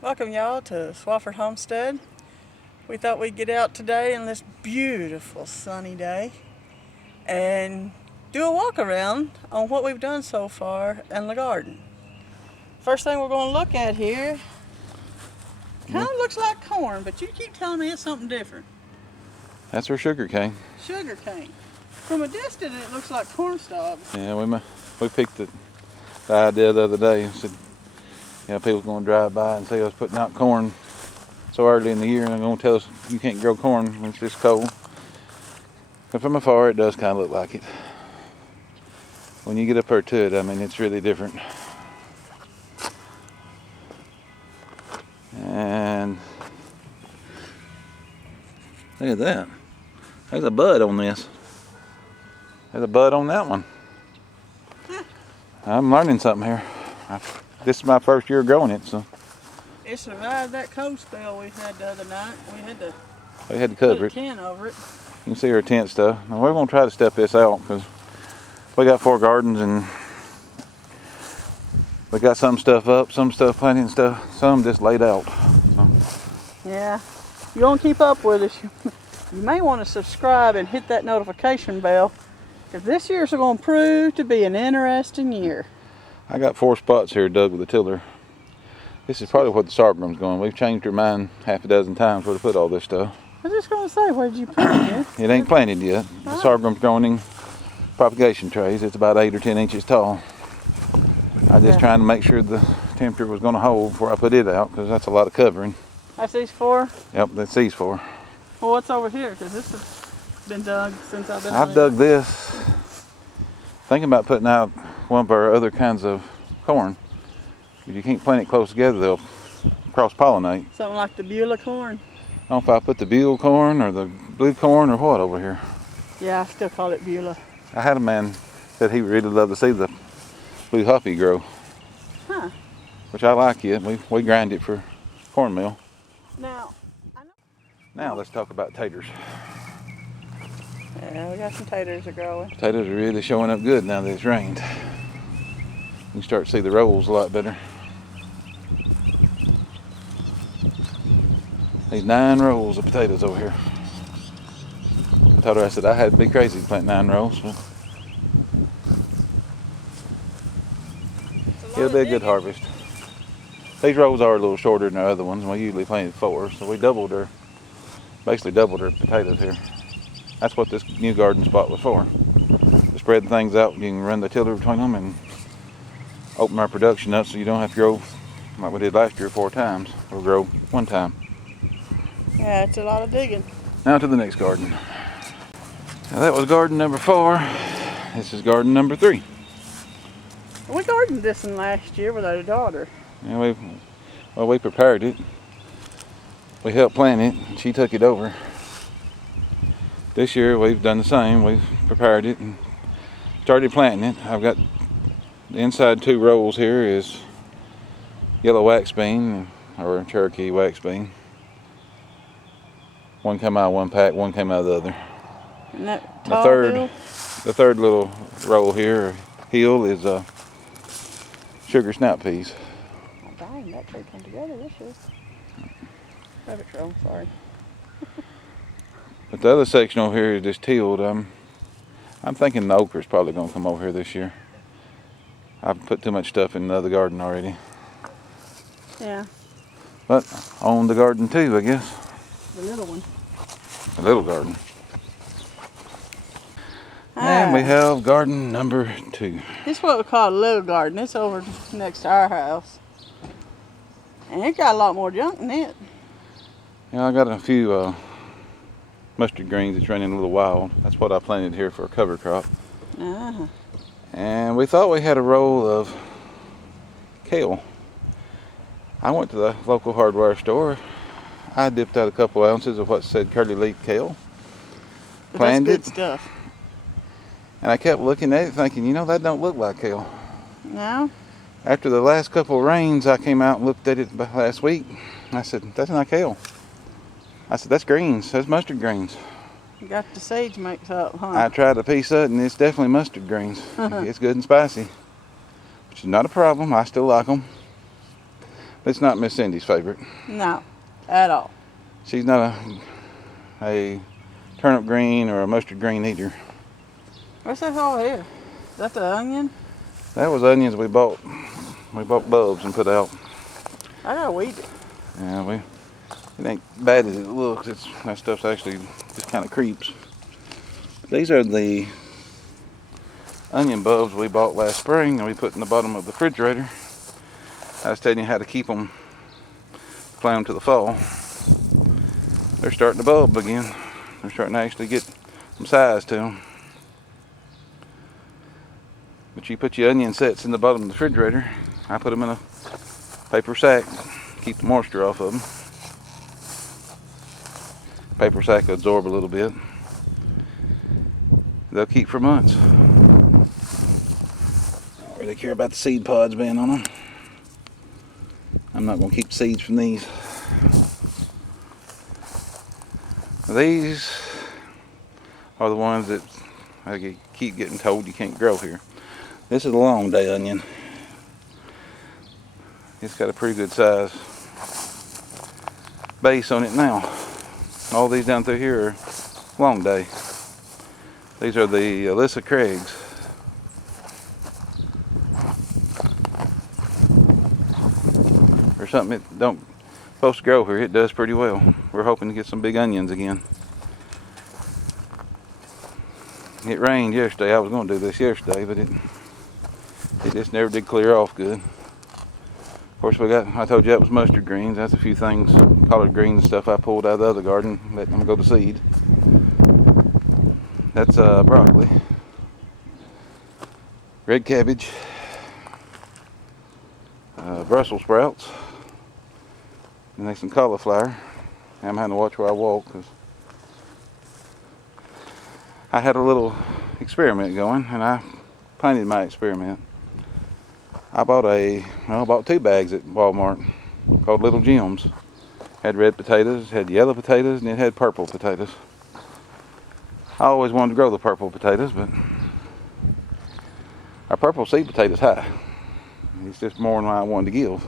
Welcome y'all to Swafford Homestead. We thought we'd get out today on this beautiful sunny day and do a walk around on what we've done so far in the garden. First thing we're going to look at here kind of looks like corn, but you keep telling me it's something different. That's our sugar cane. Sugar cane. From a distance it looks like corn stalks. Yeah, we picked the idea the other day and said, people's going to drive by and see us putting out corn so early in the year, and they're going to tell us you can't grow corn when it's this cold. But from afar, it does kind of look like it. When you get up there to it, I mean, it's really different. And look at that. There's a bud on this. There's a bud on that one. I'm learning something here. This is my first year growing it, so. It survived that cold spell we had the other night. We had to cover put a it. tent over it. You can see our tent stuff. Now we're going to try to step this out because we got 4 gardens and we got some stuff up, some stuff planted and stuff, some just laid out. So. Yeah, you want to keep up with us, you may want to subscribe and hit that notification bell, because this year's going to prove to be an interesting year. I got 4 spots here dug with a tiller. This is probably where the sorghum's going. We've changed our mind half a dozen times where to put all this stuff. I was just going to say, where did you put it here? It ain't planted yet. The sorghum's growing in propagation trays. It's about 8 or 10 inches tall. I just trying to make sure the temperature was going to hold before I put it out, because that's a lot of covering. That's these 4? Yep, that's these 4. Well, what's over here? Because this has been dug since I've been I've dug this. Thinking about putting out one of our other kinds of corn. If you can't plant it close together, they'll cross-pollinate. Something like the Beulah corn? I don't know if I put the Buell corn or the blue corn or what over here. Yeah, I still call it Beulah. I had a man said he would really love to see the blue hoppy grow. Huh. Which I like it. We grind it for cornmeal. Now let's talk about taters. Yeah, we got some taters are growing. Potatoes are really showing up good now that it's rained. You can start to see the rolls a lot better. These 9 rows of potatoes over here. I told her, I said I had to be crazy to plant 9 rows. But it'll be a good harvest. These rows are a little shorter than the other ones. We usually planted 4, so we basically doubled our potatoes here. That's what this new garden spot was for. To spread things out, you can run the tiller between them and open our production up so you don't have to grow like we did last year 4 times. We'll grow 1 time. Yeah, it's a lot of digging. Now to the next garden. Now that was garden number 4. This is garden number 3. We gardened this one last year with our daughter. Yeah, we prepared it. We helped plant it, and she took it over. This year we've done the same. We've prepared it and started planting it. I've got the inside 2 rows here is yellow wax bean or Cherokee wax bean. One came out of one pack, one came out of the other. And that tall hill? The third little roll here, hill, is sugar snap peas. Oh, dang, that tree come together this year. Rabbit trail, sorry. But the other section over here is just tilled. I'm thinking the okra's probably going to come over here this year. I've put too much stuff in the other garden already. Yeah. But on the garden too, I guess. The little one. The little garden. And we have garden number 2. This is what we call a little garden. It's over next to our house. And it got a lot more junk than it. Yeah, I got a few mustard greens that's running a little wild. That's what I planted here for a cover crop. Uh-huh. And we thought we had a roll of kale. I went to the local hardware store. I dipped out a couple ounces of what said curly leaf kale. But Planted that's it. good stuff. And I kept looking at it thinking, that don't look like kale. No? After the last couple of rains, I came out and looked at it last week. I said, that's not kale. I said, that's greens. That's mustard greens. You got the sage mixed up, huh? I tried a piece of it, and it's definitely mustard greens. It's good and spicy, which is not a problem. I still like them. It's not Miss Cindy's favorite. No, at all. She's not a turnip green or a mustard green eater. What's that all here? Is that the onion? That was onions we bought. We bought bulbs and put out. I gotta weed it. Yeah, it ain't bad as it looks. That stuff's actually just kind of creeps. These are the onion bulbs we bought last spring and we put in the bottom of the refrigerator. I was telling you how to keep them, plant them to the fall. They're starting to bulb again. They're starting to actually get some size to them. But you put your onion sets in the bottom of the refrigerator. I put them in a paper sack, keep the moisture off of them. Paper sack will absorb a little bit. They'll keep for months. Or they care about the seed pods being on them. I'm not going to keep seeds from these. These are the ones that I keep getting told you can't grow here. This is a long day onion. It's got a pretty good size base on it now. All these down through here are long day. These are the Alyssa Craigs. Or something that don't supposed to grow here. It does pretty well. We're hoping to get some big onions again. It rained yesterday. I was going to do this yesterday, but it just never did clear off good. Of course, I told you that was mustard greens. That's a few things, collard greens and stuff I pulled out of the other garden, letting them go to seed. That's broccoli, red cabbage, Brussels sprouts, and then some cauliflower. I'm having to watch where I walk because I had a little experiment going, and I planted my experiment. I bought 2 bags at Walmart called Little Gems. Had red potatoes, had yellow potatoes, and it had purple potatoes. I always wanted to grow the purple potatoes, but our purple seed potatoes high. It's just more than I wanted to give.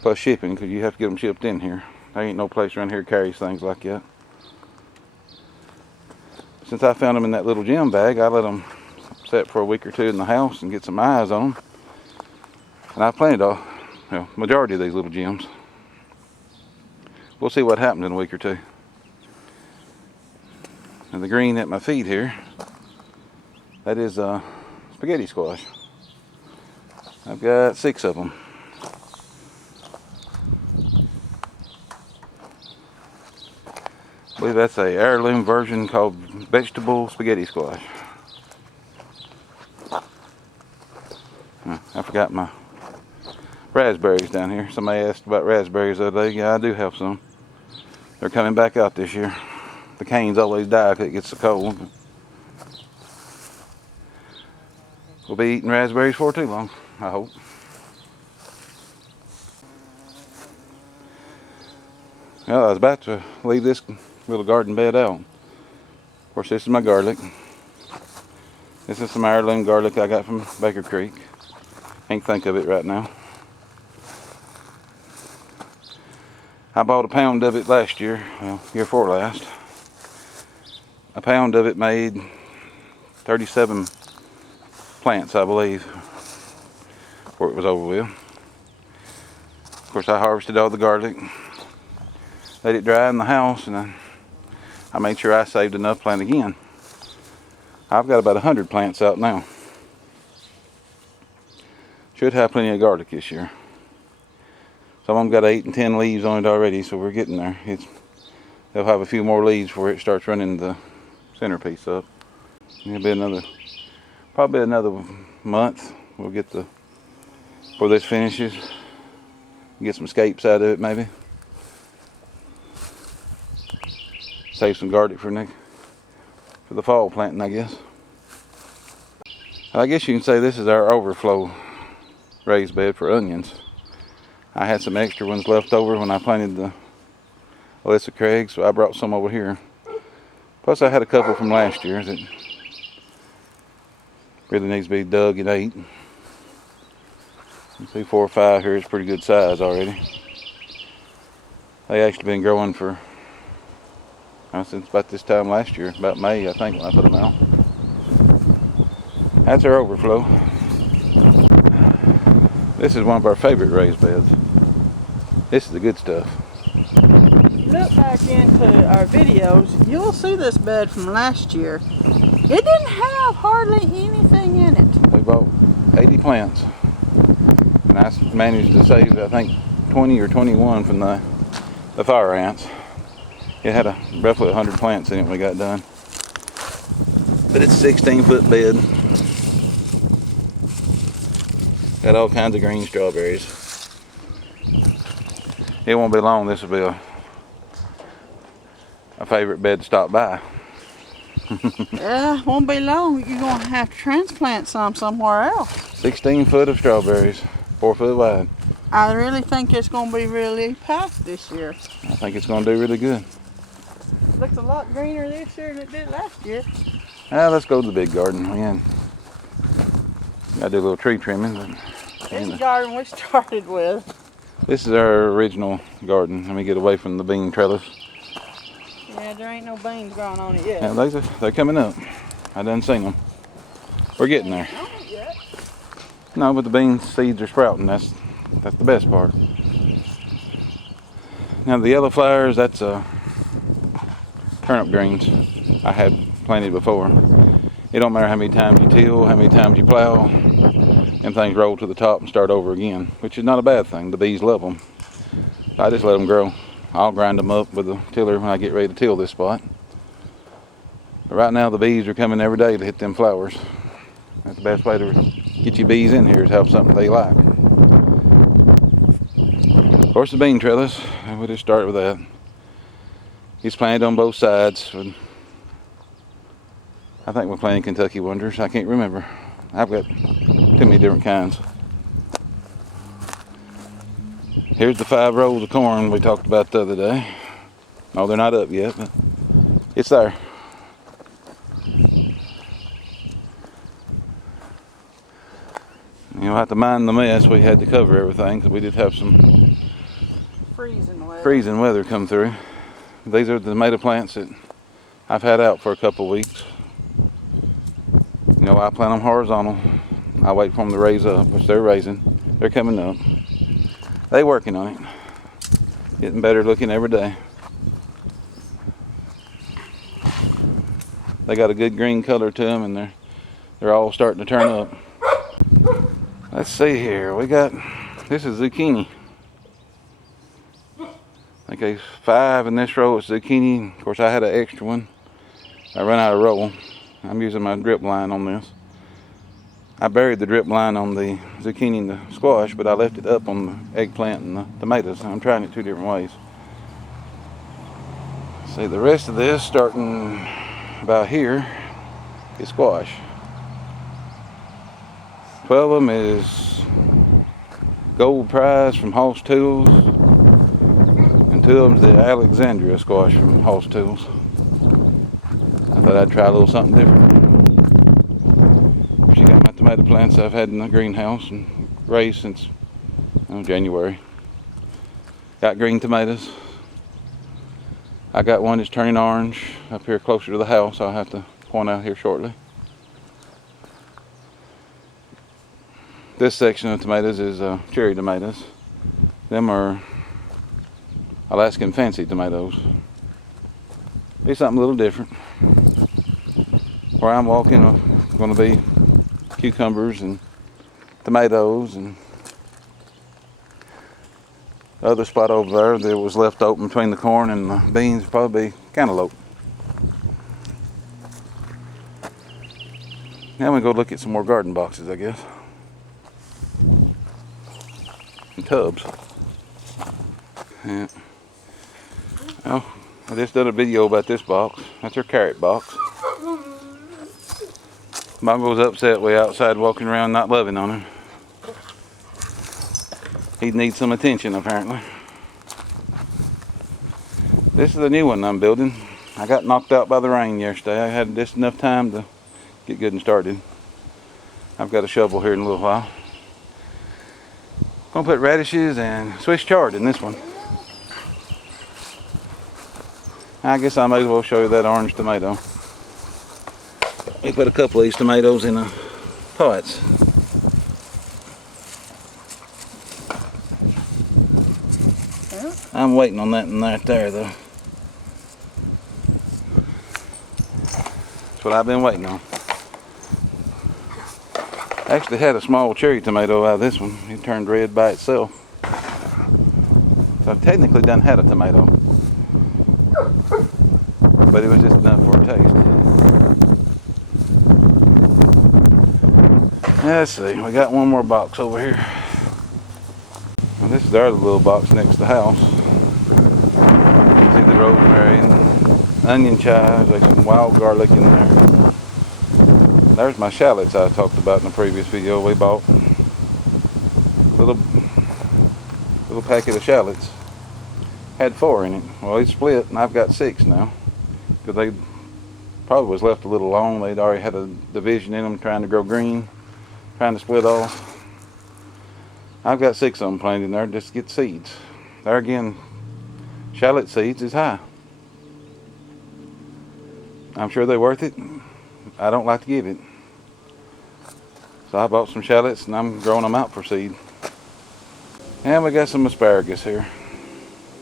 Plus shipping, because you have to get them shipped in here. There ain't no place around here that carries things like that. Since I found them in that Little Gem bag, I let them set for a week or 2 in the house and get some eyes on them. And I planted majority of these Little Gems. We'll see what happens in a week or 2. And the green at my feet here, that is spaghetti squash. I've got 6 of them. I believe that's a heirloom version called vegetable spaghetti squash. I forgot my raspberries down here. Somebody asked about raspberries the other day. Yeah, I do have some. They're coming back out this year. The canes always die because it gets so cold. We'll be eating raspberries for too long, I hope. Well, I was about to leave this little garden bed out. Of course, this is my garlic. This is some heirloom garlic I got from Baker Creek. Can't think of it right now. I bought a pound of it last year, well, year before last. A pound of it made 37 plants, I believe, before it was over with. Of course, I harvested all the garlic, let it dry in the house, and I made sure I saved enough plant again. I've got about 100 plants out now. Should have plenty of garlic this year. Some of them got 8 and 10 leaves on it already, so we're getting there. They'll have a few more leaves before it starts running the centerpiece up. It'll be probably another month. We'll get before this finishes. Get some scapes out of it maybe. Save some garlic for the fall planting, I guess. I guess you can say this is our overflow raised bed for onions. I had some extra ones left over when I planted the Alyssa Craig, so I brought some over here. Plus I had a couple from last year that really needs to be dug and ate. You see 4 or 5 here is pretty good size already. They actually been growing for since about this time last year, about May I think when I put them out. That's our overflow. This is one of our favorite raised beds. This is the good stuff. If you look back into our videos, you'll see this bed from last year. It didn't have hardly anything in it. We bought 80 plants. And I managed to save, I think, 20 or 21 from the fire ants. It had roughly 100 plants in it when we got done. But it's a 16-foot bed. Got all kinds of green strawberries. It won't be long, this will be a favorite bed to stop by. Yeah, won't be long. You're going to have to transplant some somewhere else. 16 foot of strawberries, 4 foot wide. I really think it's going to be really packed this year. I think it's going to do really good. Looks a lot greener this year than it did last year. Let's go to the big garden again. Got to do a little tree trimming. But, This is the garden we started with. This is our original garden. Let me get away from the bean trellis. Yeah, there ain't no beans growing on it yet. Yeah, they're coming up. I done seen them. We're getting there. Not yet. No, but the bean seeds are sprouting. That's the best part. Now the yellow flowers, that's turnip greens. I had planted before. It don't matter how many times you till, how many times you plow, and things roll to the top and start over again, which is not a bad thing. The bees love them. I just let them grow. I'll grind them up with a tiller when I get ready to till this spot. But right now the bees are coming every day to hit them flowers. That's the best way to get your bees in here is have something they like. Of course the bean trellis, we'll just start with that. He's planted on both sides. I think we're planting Kentucky Wonders. I can't remember. I've got too many different kinds. Here's the 5 rows of corn we talked about the other day. No, they're not up yet, but it's there. You'll have to mind the mess. We had to cover everything because we did have some freezing weather come through. These are the tomato plants that I've had out for a couple weeks. You know, I plant them horizontal. I wait for them to raise up, which they're raising. They're coming up. They're working on it. Getting better looking every day. They got a good green color to them, and they're all starting to turn up. Let's see here. This is zucchini. I think there's 5 in this row. It's zucchini. Of course, I had an extra one. I ran out of roll. I'm using my drip line on this. I buried the drip line on the zucchini and the squash, but I left it up on the eggplant and the tomatoes. I'm trying it 2 different ways. See, the rest of this, starting about here, is squash. 12 of them is gold prize from Hoss Tools, and 2 of them is the Alexandria squash from Hoss Tools. I thought I'd try a little something different. She got my tomato plants I've had in the greenhouse and raised since January. Got green tomatoes. I got one that's turning orange up here closer to the house. I'll have to point out here shortly. This section of tomatoes is cherry tomatoes. Them are Alaskan fancy tomatoes. Be something a little different. Where I'm walking going to be cucumbers and tomatoes, and the other spot over there that was left open between the corn and the beans probably be cantaloupe. Now we go look at some more garden boxes, I guess. And tubs. Yeah. Well, I just did a video about this box. That's our carrot box. Bongo's upset way outside walking around not loving on him. He needs some attention apparently. This is the new one I'm building. I got knocked out by the rain yesterday. I had just enough time to get good and started. I've got a shovel here in a little while. Gonna put radishes and Swiss chard in this one. I guess I may as well show you that orange tomato. We put a couple of these tomatoes in pots. I'm waiting on that one right there though. That's what I've been waiting on. I actually had a small cherry tomato out of this one. It turned red by itself. So I've technically done had a tomato. But it was just enough for a taste. Let's see, we got one more box over here. And this is the other little box next to the house. See the rosemary and onion chives, there's some wild garlic in there. There's my shallots I talked about in the previous video. We bought a little packet of shallots. Had 4 in it. Well, it split and I've got 6 now. Because they probably was left a little long. They'd already had a division in them trying to grow green, trying to split off. I've got 6 of them planted in there just to get seeds. There again, shallot seeds is high. I'm sure they're worth it. I don't like to give it. So I bought some shallots and I'm growing them out for seed. And we got some asparagus here.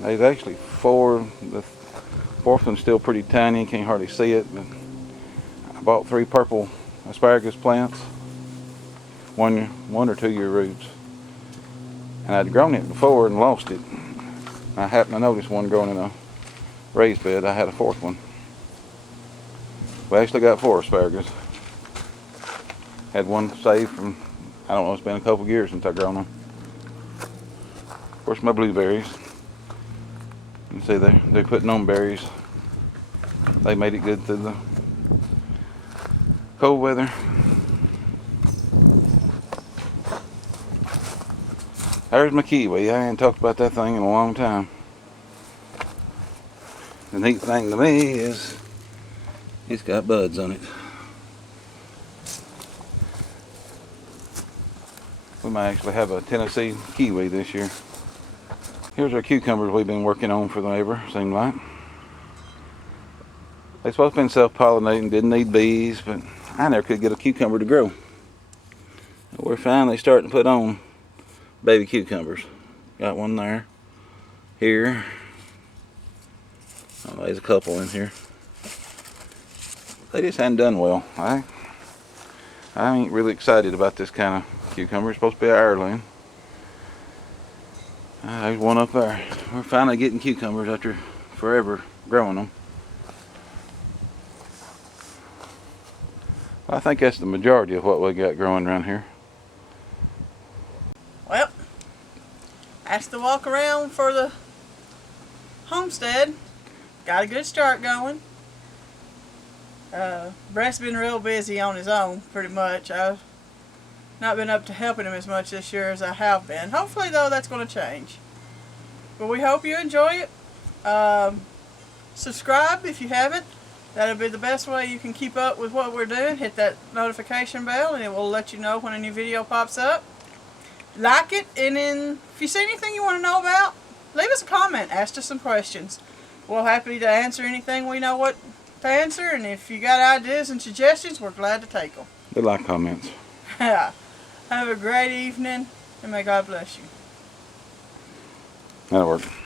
There's actually 4. The 4th one's still pretty tiny, you can't hardly see it, but I bought 3 purple asparagus plants. 1 or 2 year roots. And I'd grown it before and lost it. I happened to notice one growing in a raised bed. I had a 4th one. We actually got 4 asparagus. Had one saved from, I don't know, it's been a couple years since I've grown them. Of course, my blueberries. You can see they're putting on berries. They made it good through the cold weather. There's my kiwi. I ain't talked about that thing in a long time. The neat thing to me is it's got buds on it. We might actually have a Tennessee kiwi this year. Here's our cucumbers we've been working on for the neighbor, seemed like. They supposed to have been self-pollinating, didn't need bees, but I never could get a cucumber to grow. We're finally starting to put on baby cucumbers. Got one there, here. Oh, there's a couple in here. They just hadn't done well. I ain't really excited about this kind of cucumber. It's supposed to be an heirloom. There's one up there. We're finally getting cucumbers after forever growing them. I think that's the majority of what we got growing around here. Well, that's the walk around for the homestead. Got a good start going. Brett's been real busy on his own, pretty much. I've not been up to helping him as much this year as I have been. Hopefully, though, that's going to change. But we hope you enjoy it. Subscribe if you haven't. That'll be the best way you can keep up with what we're doing. Hit that notification bell and it will let you know when a new video pops up. Like it, and then if you see anything you want to know about, leave us a comment. Ask us some questions. We're happy to answer anything we know what to answer, and if you got ideas and suggestions, we're glad to take them. They like comments. Have a great evening, and may God bless you. That'll work.